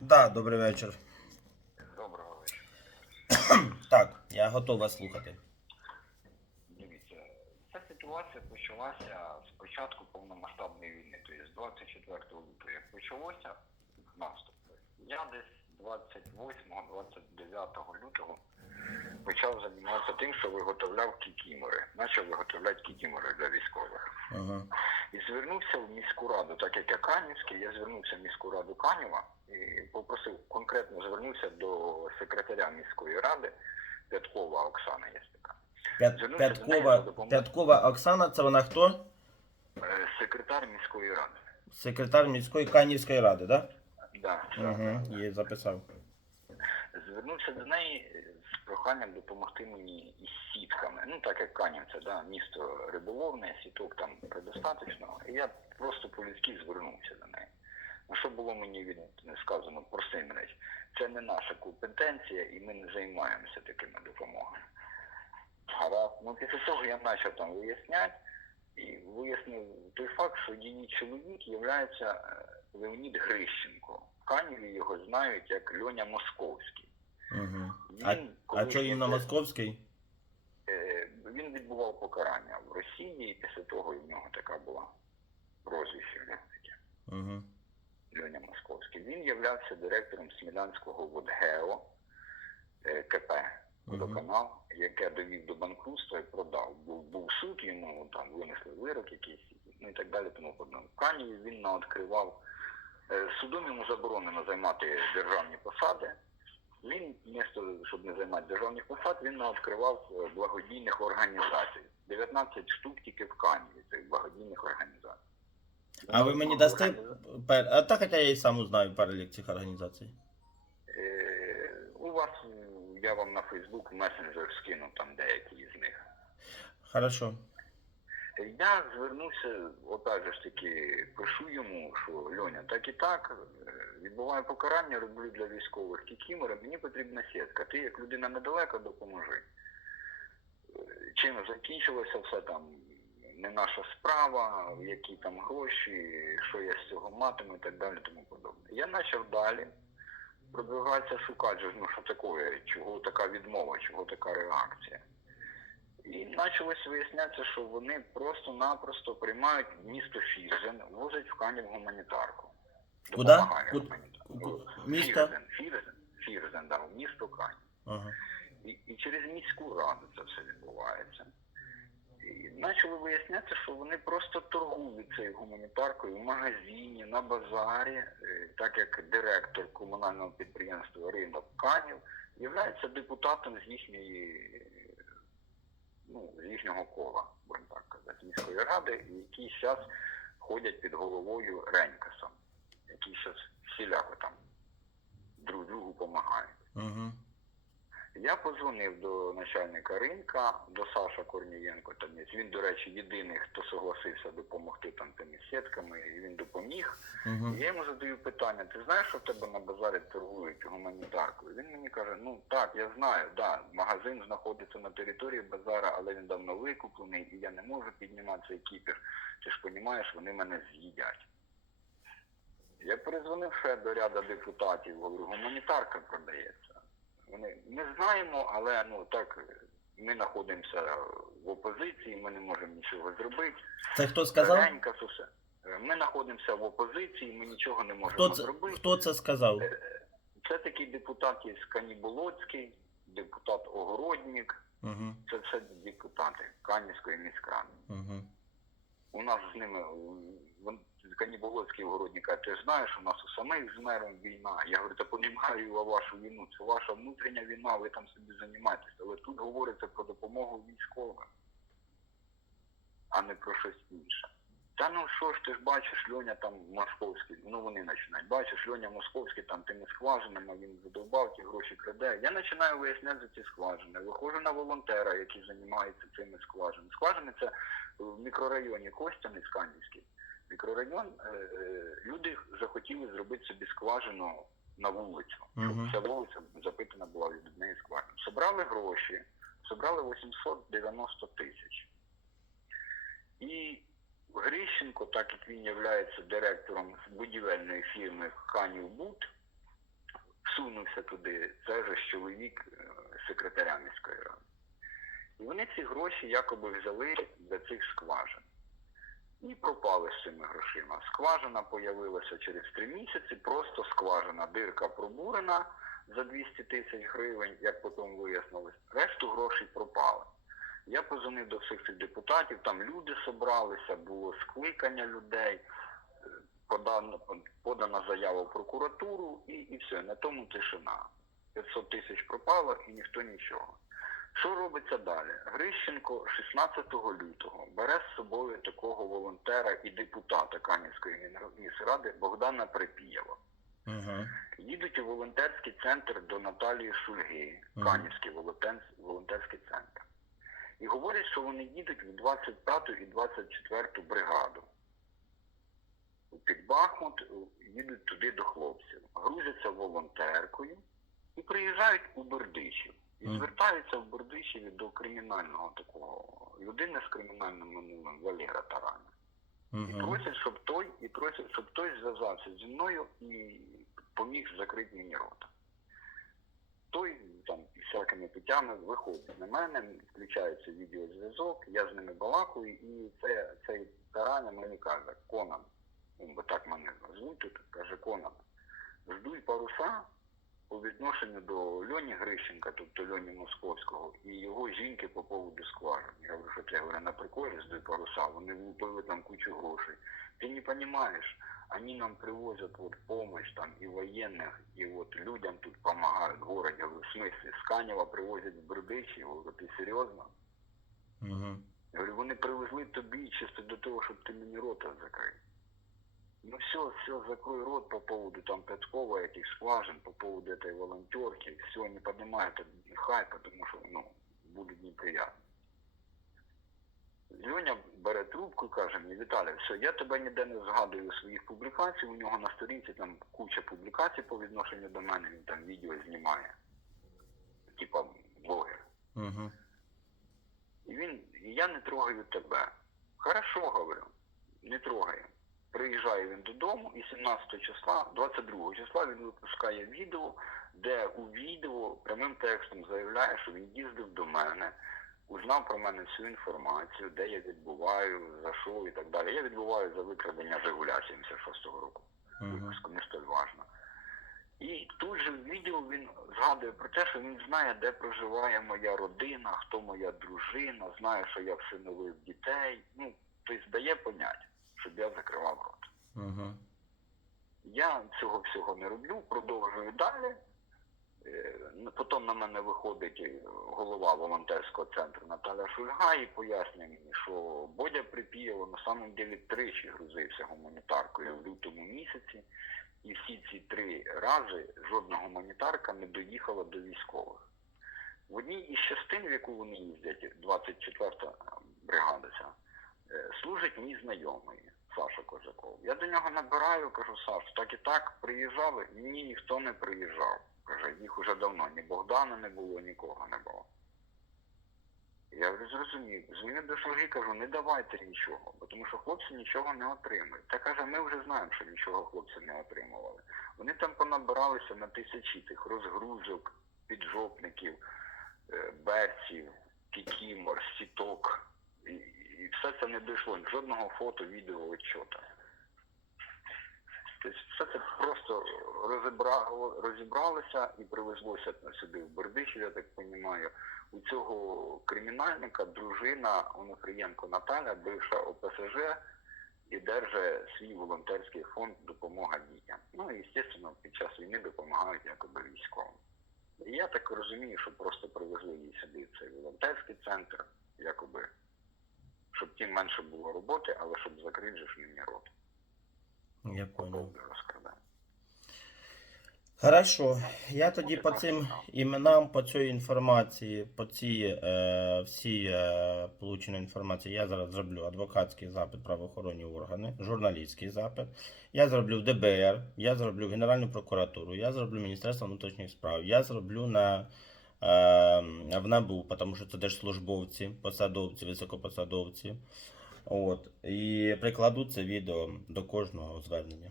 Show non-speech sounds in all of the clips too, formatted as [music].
Да, добрий вечір. Доброго вечора. [clears throat] Так, я готов вас слухати. Дивіться, ця ситуація почалася з початку повномасштабної війни, тобто з 24 лютого, як почалося наступ. Я десь 28-29 лютого почав займатися тим, що виготовляв кікімори. Почав виготовляти кікімори для військових. Ага. І звернувся в міську раду, так як я Канівський, я звернувся в міську раду Канєва і попросив, конкретно звернувся до секретаря міської ради Пяткова Оксана є така. П'ят, П'яткова. П'яткова Оксана, це вона хто? Е, Секретар міської ради. Секретар міської Канівської ради, так? Да, Да? Угу, її записав. Звернувся до неї з проханням допомогти мені із сітками. Ну, так як Канів це да, місто риболовне, сіток там предостаточно. І я просто по-людськи звернувся до неї. На що було мені від сказано, прости мене, це не наша компетенція і ми не займаємося такими допомогами. Гаразд. Ну, після того я почав там виясняти і вияснив той факт, що її чоловік є Леонід Грищенко. В Каніві його знають як Льоня Московський. Угу. А, Він а що їм на московський? Е, Він відбував покарання в Росії, і після того в нього така була прозвище таке. Угу. Льоня Московський. Він являвся директором Смілянського водгео е, КП водоканал, яке довів до банкрутства і продав. Був, був суд, йому там винесли вирок якийсь, ну і так далі. Тому. В Каніві він наоткривав. Е, Судом йому заборонено займати державні посади. Він, вмісто, щоб не займати державних посад, він наоткривав е, благодійних організацій. 19 штук тільки в Каніві цих благодійних організацій. А ви мені дасте пер... А так, хоча я і сам узнаю перелік цих організацій. Е, У вас я вам на Фейсбук месенджер скину там деякі з них. Хорошо. Я звернувся, опять же ж таки, пишу йому, що Льоня, так і так, е, відбуваю покарання, роблю для військових кікімори, мені потрібна сітка. Ти як людина недалека допоможи. Е, Чим закінчилося все там, не наша справа, які там гроші, що я з цього матиму і так далі, тому подобне. Я почав далі продвигатися шукати, ну що таке, чого така відмова, чого така реакція. І почалось вияснятися, що вони просто-напросто приймають місто Фірзен, возять в Канів гуманітарку. Гуманітарку. місто? Фірзен, Фірзен, Фірзен, да, в місто Канів. Ага. І, і через міську раду це все відбувається. І почали вияснятися, що вони просто торгують цією гуманітаркою в магазині, на базарі, е, так як директор комунального підприємства Ринок Канів є депутатом з їхньої ну, їхнього кола, будемо так казати, міської ради, і які зараз ходять під головою Ренькасом, які зараз всіляко там друг другу допомагають. Угу. Я подзвонив до начальника ринка, до Саша Корнієнко. Там є. Він, до речі, єдиний, хто согласився допомогти там тими сітками, і він допоміг. Угу. І я йому задаю питання: ти знаєш, що в тебе на базарі торгують гуманітаркою? Він мені каже: ну так, я знаю, да, магазин знаходиться на території базара, але він давно викуплений, і я не можу піднімати цей кіпір. Ти ж розумієш, вони мене з'їдять. Я перезвонив ще до ряду депутатів, говорю, гуманітарка продається. Вони не знаємо, але ну так ми знаходимося в опозиції, ми не можемо нічого зробити. Це хто сказав? Ренька, все. Е, Ми знаходимося в опозиції, ми нічого не можемо Хто це, зробити. хто це сказав? Це такий депутат є Каніболоцький, депутат Огороднік. Угу. Це все депутати Канівської міськради. Угу. У нас з ними Каніболоцький Огородник, каже, ти знаєш, у нас у самих з мером війна. Я говорю, та понімаю вашу війну, це ваша внутрішня війна, ви там собі займаєтесь. Але тут говориться про допомогу військовим, а не про щось інше. Та ну що ж, ти ж бачиш, Льоня там московський, ну вони починають. Бачиш, Льоня Московський там тими скважинами, він задовбав, ті гроші краде. Я починаю виясняти за ці скважини. Виходжу на волонтера, який займається цими скважинами. Скважини це в мікрорайоні Костяний Скандівський. Мікрорайон, е, е, люди захотіли зробити собі скважину на вулицю, щоб вся вулиця запитана була від однієї скважини. Собрали гроші, собрали 890 тисяч. Грищенко, так як він є директором будівельної фірми Канівбуд, сунувся туди. Це ж чоловік е, секретаря міської ради. І вони ці гроші якоби взяли для цих скважин. І пропали з цими грошима. Скважина появилася через три місяці, просто скважина, дирка пробурена за 200 тисяч гривень, як потім вияснилось. Решту грошей пропали. Я позвонив до всіх цих депутатів, там люди собралися, було скликання людей, е, подана, подана заява в прокуратуру і, і все, на тому тишина. 500 тисяч пропало і ніхто нічого. Що робиться далі? Грищенко 16 лютого бере з собою такого волонтера і депутата Канівської міськради Богдана Припієва. Угу. Їдуть у волонтерський центр до Наталії Шульги, Мгм. Канівський волонтерський центр. І говорять, що вони їдуть в 25-ту і 24-ту бригаду. Під Бахмут е, їдуть туди до хлопців, грузяться волонтеркою і приїжджають у Бердичів. І звертаються в Бердичеві до кримінального такого людини з кримінальним минулим Валера Тараня. І просять, щоб той, і просять, щоб той зв'язався зі мною і поміг закрити мені рота. Той всякими путями виходить на мене, включається відеозв'язок, я з ними балакаю, і це, цей тараня мені каже, Конан, він би так мене звуть тут, каже Конан, здуй паруса по відношенню до Льоні Грищенка, тобто Льоні Московського, і його жінки по поводу скважин. Я говорю, що це я говорю, на приколі здуй паруса, вони влупили там кучу грошей. Ты не понимаешь, они нам привозят вот помощь там и военных, и вот людям тут помогают в городе. Я говорю, в смысле, с Канева привозять в Бердичі? Я говорю, ти серйозно? Угу. Я говорю, вони привезли тобі чисто до того, щоб ти мені рота закрив. Ну все, все, закрой рот по поводу там Петкова, этих скважин, по поводу этой волонтерки. Все, не поднимай этот хайп, потому что, ну, будет неприятно. Льоня бере трубку і каже мені, Віталій, все, я тебе ніде не згадую у своїх публікацій, у нього на сторінці там куча публікацій по відношенню до мене, він там відео знімає. Типа блогер. Угу. І він, і я не трогаю тебе. Хорошо, говорю, не трогаю. Приїжджає він додому і 17 числа, 22 числа він випускає відео, де у відео прямим текстом заявляє, що він їздив до мене, узнав про мене всю інформацію, де я відбуваю, за що і так далі. Я відбуваю за викрадення Жигуля 76-го року. Випуску не столь важно. І тут же в відео він згадує про те, що він знає, де проживає моя родина, хто моя дружина, знає, що я всиновив дітей. Ну, тобто дає понять, щоб я закривав рот. Угу. Я цього всього не роблю, продовжую далі. Е, Потім на мене виходить голова волонтерського центру Наталя Шульга і пояснює мені, що Бодя Припієва на самом деле тричі грузився гуманітаркою в лютому місяці, і всі ці три рази жодна гуманітарка не доїхала до військових. В одній із частин, в яку вони їздять, 24-та бригада служить мій знайомий Саша Козаков. Я до нього набираю, кажу, Саш, так і так приїжджали? Ні, ніхто не приїжджав. Каже, їх уже давно, ні Богдана не було, нікого не було. Я говорю, зрозумів. Дзвоню до слуги, кажу, не давайте нічого, бо тому що хлопці нічого не отримують. Та каже, ми вже знаємо, що нічого хлопці не отримували. Вони там понабиралися на тисячі тих розгрузок, піджопників, е, берців, кікімор, сіток. І, все це не дійшло. Жодного фото, відео, отчота. Тобто все це просто розібрало, розібралося і привезлося сюди в Бердичів, я так розумію. У цього кримінальника дружина Онуфрієнко Наталя, бивша ОПСЖ, і держить свій волонтерський фонд допомога дітям. Ну і, звісно, під час війни допомагають якоби військовим. І я так розумію, що просто привезли її сюди в цей волонтерський центр, якоби, щоб тим менше було роботи, але щоб закрити же мені рот. Я понял. Хорошо. Я тоді по цим іменам, по цій інформації, по цій е, всій е, полученій інформації, я зараз зроблю адвокатський запит правоохоронні органи, журналістський запит. Я зроблю в ДБР, я зроблю в Генеральну прокуратуру, я зроблю Міністерство внутрішніх справ, я зроблю на в НАБУ, тому що це держслужбовці, посадовці, високопосадовці. От. І прикладу це відео до кожного звернення.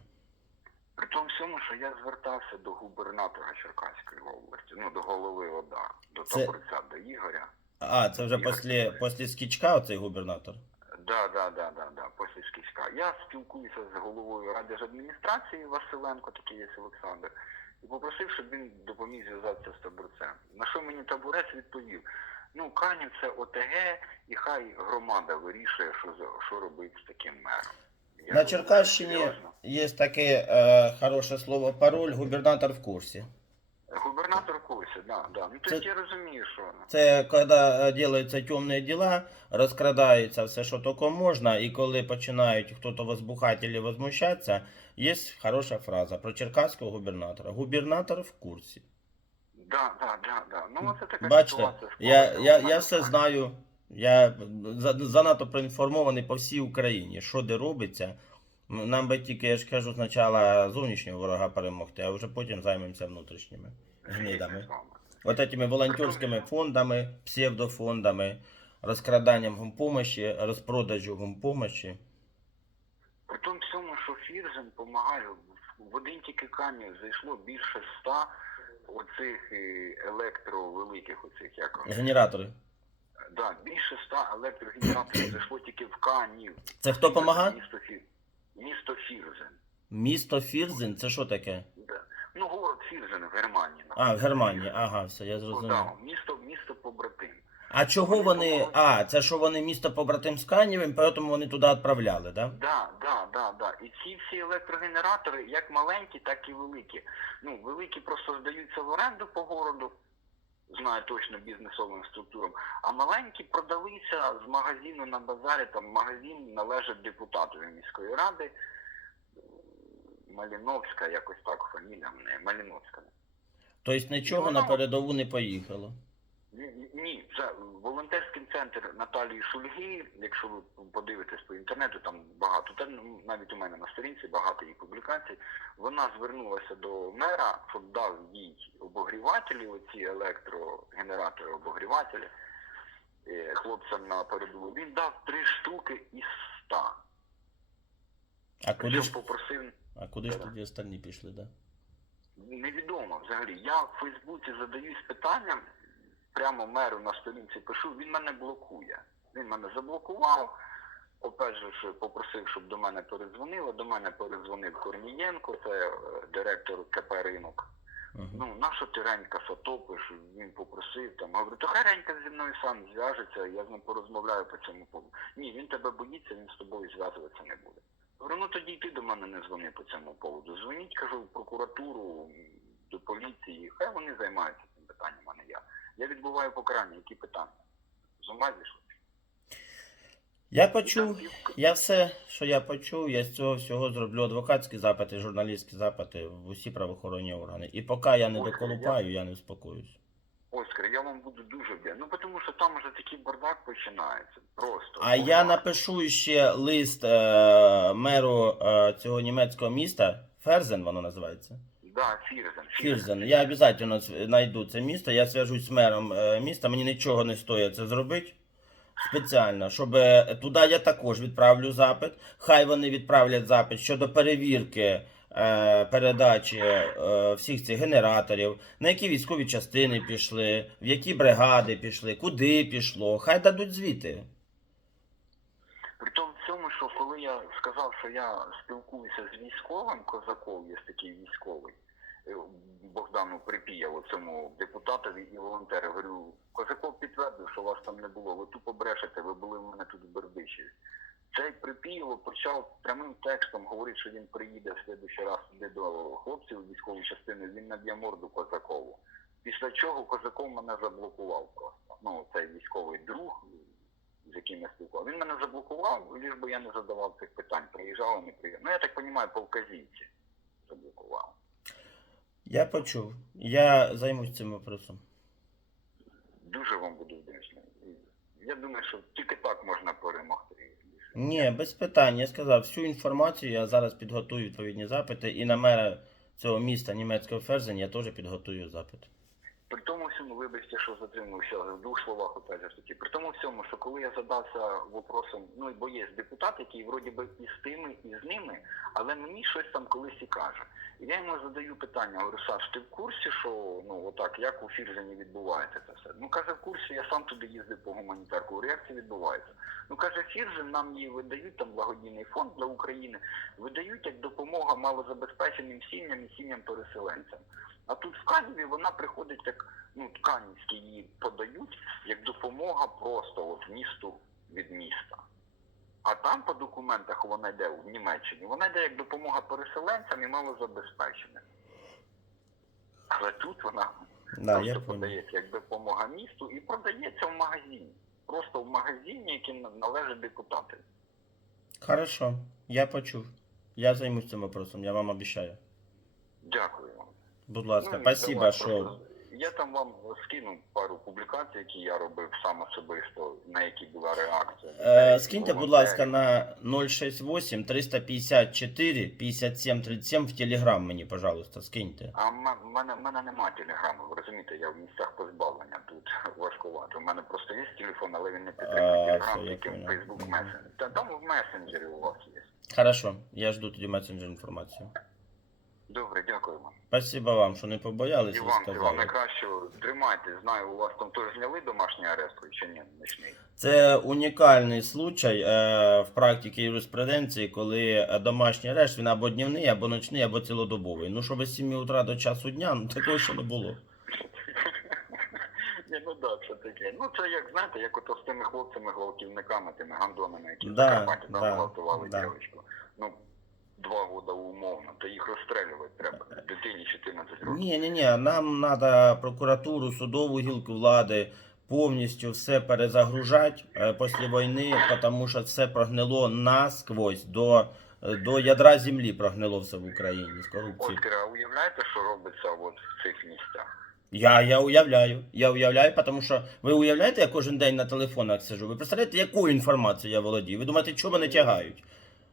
При тому всьому, що я звертався до губернатора Черкаської області, ну до голови ОДА, до Це- таборця, до Ігоря. А, це вже Я- після, після скічка оцей губернатор. Да, да, да, да, да, після Скіська. Я спілкуюся з головою радіоадміністрації Василенко, такий є Олександр, і попросив, щоб він допоміг зв'язатися з таборцем. На що мені таборець відповів? Ну, Канів це ОТГ, і хай громада вирішує, що, що робити з таким мером. Я На Черкащині є таке е, хороше слово пароль, губернатор в курсі. Губернатор в курсі, да, да. Ну, то Це- есть я розумію, що... Це коли делаються темні діла, розкрадається все, що тільки можна, і коли починають хтось возбухати або возмущатися, є хороша фраза про черкаського губернатора. Губернатор в курсі. Да, да, да, да. Ну, оце така Бачите, ситуація. я, я, я все знаю. Я за- занадто проінформований по всій Україні, що де робиться. М, Нам би тільки, я ж кажу, спочатку зовнішнього ворога перемогти, а вже потім займемося внутрішніми гнидами. Згідний з этими волонтерськими фондами, псевдофондами, розкраданням гумпомощі, розпродажу гумпомощі. При тому всьому, що Фірзен допомагає, в один тільки камінь зайшло більше ста оцих е, електровеликих оцих, як вони. Генератори. Да, більше ста електрогенераторів зайшло тільки в Канів. Це хто допомагає? Місто, Фірзен. Місто Фірзен, це що таке? Да. Ну, город Фірзен в Германії. А, в Германії, ага, все, я зрозумів. да, місто, місто побратим. А чого вони. А, це що вони місто побратим з Канєвим, тому вони туди відправляли, да? Да, да, да, да. І ці всі електрогенератори, як маленькі, так і великі. Ну, великі просто здаються в оренду по городу, знаю точно бізнесовим структурам, а маленькі продалися з магазину на базарі, там магазин належить депутатові міської ради. Маліновська, якось так фамілія в неї, Маліновська. Тобто нічого на передову не поїхало. Ні, це волонтерський центр Наталії Шульги. Якщо ви подивитесь по інтернету, там багато. Там навіть у мене на сторінці багато її публікацій. Вона звернулася до мера, щоб дав їй обогрівателі, оці електрогенератори обогрівателі е, хлопцям на передову. Він дав три штуки із ста. А куди ж, попросив а куди ж тоді остальні пішли, да? Невідомо взагалі. Я в Фейсбуці задаюсь питанням, прямо меру на сторінці пишу, він мене блокує. Він мене заблокував. Опять же, попросив, щоб до мене передзвонили. До мене передзвонив Корнієнко, це е, директор КП ринок. Угу. Ну, наша ти Ренька сатопиш, він попросив там. Говорю, то хай Ренька зі мною сам зв'яжеться, я з ним порозмовляю по цьому поводу. Ні, він тебе боїться, він з тобою зв'язуватися не буде. Я Говорю, ну тоді й ти до мене не дзвони по цьому поводу. Дзвоніть, кажу, в прокуратуру, до поліції, хай вони займаються цим питанням, а не я. Відбуваю покарання, які питання. З ума зійшли? Я почув, я все, що я почув, я з цього всього зроблю адвокатські запити, журналістські запити в усі правоохоронні органи. І поки я не доколупаю, я не успокоюсь. Оскар, я вам буду дуже вдячний. Ну, тому що там уже такий бардак починається. Просто. А я напишу ще лист е, меру е, цього німецького міста, Ферзен воно називається. Да, Фірзен. Фірзен. Я обов'язково знайду це місто, я зв'яжусь з мером е, міста, мені нічого не стоїть це зробити. Спеціально, щоб е, туди я також відправлю запит. Хай вони відправлять запит щодо перевірки е, передачі е, всіх цих генераторів, на які військові частини пішли, в які бригади пішли, куди пішло. Хай дадуть звіти. При тому всьому, що коли я сказав, що я спілкуюся з військовим, Козаков є такий військовий, Богдану Припієву, цьому депутатові і волонтеру, говорю, Козаков підтвердив, що вас там не було, ви тупо брешете, ви були в мене тут в Бердичеві. Цей Припієво почав прямим текстом говорити, що він приїде в следующий раз сюди до хлопців військової частини, він наб'є морду Козакову. Після чого Козаков мене заблокував просто. Ну, цей військовий друг, з яким я спілкував. Він мене заблокував, лиш би я не задавав цих питань. Приїжджав, не приїжджав. Ну, я так розумію, по вказівці заблокував. Я почув. Я займусь цим вопросом. Дуже вам буду вдячний. Я думаю, що тільки так можна перемогти. Ні, без питань. Я сказав, всю інформацію я зараз підготую відповідні запити, і на мера цього міста німецького Ферзен я теж підготую запит. При тому всьому, вибачте, що затримався в двох словах опять же таки. При тому всьому, що коли я задався вопросом, ну бо є депутат, який вроді би і з тими, і з ними, але мені щось там колись і каже. І я йому задаю питання, говорю, Саш, ти в курсі, що ну отак, як у Фірзені відбувається це все? Ну каже, в курсі, я сам туди їздив по гуманітарку. Говорю, як це відбувається? Ну каже, Фірзен нам її видають, там благодійний фонд для України, видають як допомога малозабезпеченим сім'ям і сім'ям переселенцям. А тут в Каніві вона приходить як ну тканівські її подають як допомога просто от місту від міста. А там по документах вона йде в Німеччині. Вона йде як допомога переселенцям і малозабезпеченим. Але тут вона Да, я подається як допомога місту і продається в магазині. Просто в магазині, яким належить депутати. Хорошо, я почув. Я займусь цим вопросом, я вам обіцяю. Дякую вам. Будь ласка, Ну, спасибо, що. Я там вам скину пару публікацій, які я робив сам особисто, на які була реакція. Е, скиньте, будь ласка, на 068 354 57 37 в Телеграм мені, пожалуйста, скиньте. А в ме- мене, в мене немає телеграму, ви розумієте, я в місцях позбавлення тут [laughs] важкувато. У мене просто є телефон, але він не підтримує телеграм, тільки. Facebook. Messenger. Та там в месенджері у вас є. Хорошо, я жду тоді месенджер інформацію. Добре, дякую вам. Спасибо вам, що не побоялися вам сказали. найкращого. Тримайте, знаю, у вас там теж зняли домашній арест, чи ні, нічний. Це унікальний случай е, в практиці юриспруденції, коли е, домашній арешт він або днівний, або ночний, або цілодобовий. Ну, щоб з 7 утра до часу дня, ну такого ще не було. [laughs] Ні, ну да, це таке. Ну це як знаєте, як ото з тими хлопцями, гвалтівниками, тими гандонами, які Да, в Закарпатті там да, гвалтували да. дівчинку. Ну, два года умовно, то їх розстрелювати треба. Дитині 14 років. Ні, ні, ні, нам треба прокуратуру, судову гілку влади повністю все перезагружати е, після війни, тому що все прогнило насквозь до, е, до ядра землі прогнило все в Україні з корупцією. Оскар, а уявляєте, що робиться от в цих місцях? Я, я уявляю, я уявляю, тому що ви уявляєте, я кожен день на телефонах сижу. Ви представляєте, якою інформацією я володію? Ви думаєте, чого мене тягають?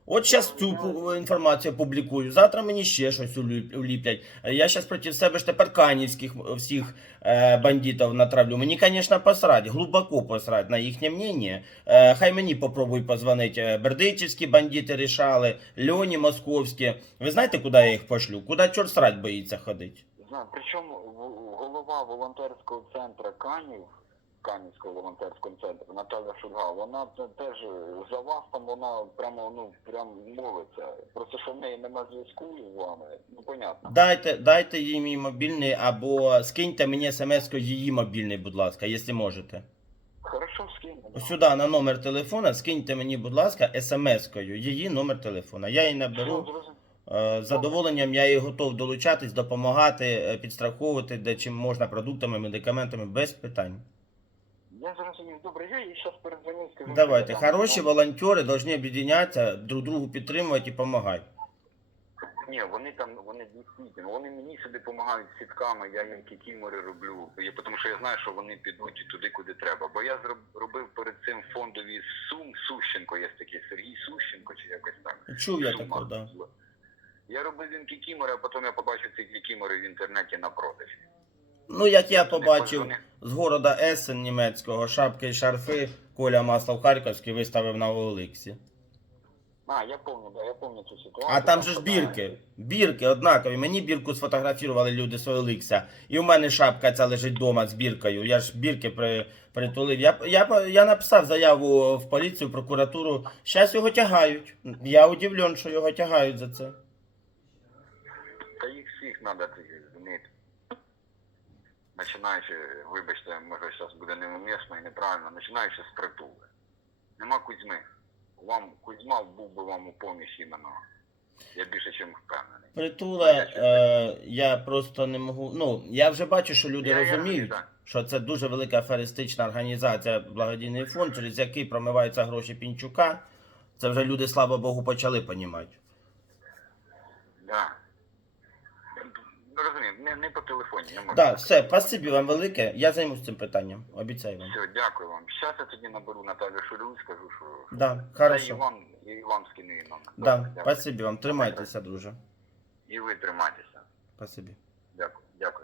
От зараз цю інформацію публікую, завтра мені ще щось уліп- уліплять. Я зараз проти себе ж тепер канівських всіх е, бандитів натравлю. Мені, звісно, посрать, глибоко посрать на їхнє мнення. Е, хай мені попробуй позвонити. Бердичівські бандити рішали, Льоні московські. Ви знаєте, куди я їх пошлю? Куди чорт срать боїться ходити? Причому голова волонтерського центру Канів, Канівського волонтерського центру, Наталя Шульга, вона теж за вас там вона прямо ну прям молиться. Просто що в неї нема зв'язку з вами, ну понятно. Дайте, дайте їй мій мобільний або скиньте мені смс її мобільний, будь ласка, якщо можете. Хорошо, скину. Сюди на номер телефона скиньте мені, будь ласка, смс-кою її номер телефона. Я її наберу. Е, З задоволенням я їй готов долучатись, допомагати, е, підстраховувати, де чим можна продуктами, медикаментами, без питань. Я зрозумів. Добре, я їй зараз передзвоню, скажу. Давайте, хороші волонтери повинні об'єднатися, друг другу підтримувати і допомагати. Ні, вони там, вони дійсно, вони мені сюди допомагають сітками, я їм кікімори роблю, Я- тому що я знаю, що вони підуть туди, куди треба. Бо я зроб- робив перед цим фондові Сум, Сущенко, є такий Сергій Сущенко чи якось так. Чув я Сума. таке, да. Я робив їм кікімори, а потім я побачив ці кікімори в інтернеті на продаж. Ну, як я Вони побачив позвонили. З города Есен німецького, шапки і шарфи, Коля Маслов Харківський виставив на Олексі. А, я пам'ятаю, да, я пам'ятаю цю ситуацію. А там же ж бірки. Бірки однакові. Мені бірку сфотографували люди з Олекса. І у мене шапка ця лежить вдома з біркою. Я ж бірки при, притулив. Я, я, я написав заяву в поліцію, прокуратуру. Зараз його тягають. Я удивлен, що його тягають за це. Та їх всіх треба. Починаючи, вибачте, може зараз буде неумісно і неправильно, починаючи з притули. Нема Кузьми. Вам Кузьма був би вам у поміч іменно. Я більше чим впевнений. Притула, е, я просто не можу. Ну, я вже бачу, що люди Я- я розуміють, розумію, що це дуже велика аферистична організація, благодійний фонд, через який промиваються гроші Пінчука. Це вже люди, слава Богу, почали розуміти. Да. Не, не по телефоні, не можу. Так, все, спасибі вам велике. Я займусь цим питанням. Обіцяю вам. Все, дякую вам. Зараз я тоді наберу Наталю Шурю, скажу, що... Да, Та і хорошо. вам, і вам скину її номер. Да, дякую. спасибі вам. Тримайтеся, друже. І ви тримайтеся. Спасибі. Дякую, дякую.